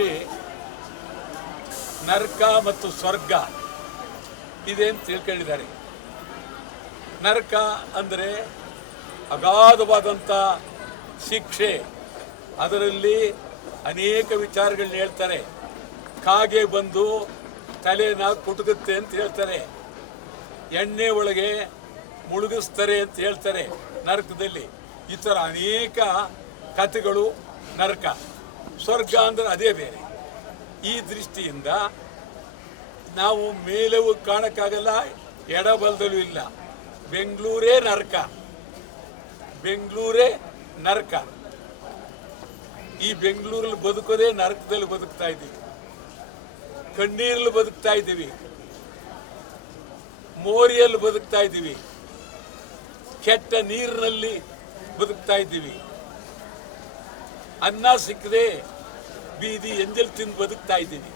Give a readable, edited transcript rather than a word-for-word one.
ಇದರಲ್ಲಿ ನರಕ ಮತ್ತು ಸ್ವರ್ಗ ಇದೆ ಅಂತ ತಿಳ್ಕೊಂಡಿದ್ದಾರೆ. ನರಕ ಅಂದರೆ ಅಗಾಧವಾದಂಥ ಶಿಕ್ಷೆ, ಅದರಲ್ಲಿ ಅನೇಕ ವಿಚಾರಗಳನ್ನ ಹೇಳ್ತಾರೆ. ಕಾಗೆ ಬಂದು ತಲೆನ ಕುಟುಗುತ್ತೆ ಅಂತ ಹೇಳ್ತಾರೆ, ಎಣ್ಣೆ ಒಳಗೆ ಮುಳುಗಿಸ್ತಾರೆ ಅಂತ ಹೇಳ್ತಾರೆ ನರಕದಲ್ಲಿ. ಈ ಥರ ಅನೇಕ ಕಥೆಗಳು ನರಕ. ಸ್ವರ್ಗ ಅಂದರೆ ಅದೇ ಬೇರೆ. ಈ ದೃಷ್ಟಿಯಿಂದ ನಾವು ಮೇಲೂ ಕಾಣಕ್ಕಾಗಲ್ಲ, ಎಡಬಲದಲ್ಲೂ ಇಲ್ಲ. ಬೆಂಗಳೂರೇ ನರಕ, ಬೆಂಗಳೂರೇ ನರಕ. ಈ ಬೆಂಗಳೂರಲ್ಲಿ ಬದುಕೋದೇ ನರಕದಲ್ಲಿ ಬದುಕ್ತಾ ಇದ್ದೀವಿ. ಕಣ್ಣೀರಲ್ಲಿ ಬದುಕ್ತಾ ಇದ್ದೀವಿ, ಮೋರಿಯಲ್ಲಿ ಬದುಕ್ತಾ ಇದ್ದೀವಿ, ಕೆಟ್ಟ ನೀರಿನಲ್ಲಿ ಬದುಕ್ತಾ ಇದ್ದೀವಿ. ಅನ್ನ ಸಿಕ್ಕದೆ ಬೀದಿ ಎಂಜಲ್ ತಿಂದು ಬದುಕ್ತಾ ಇದ್ದೀವಿ.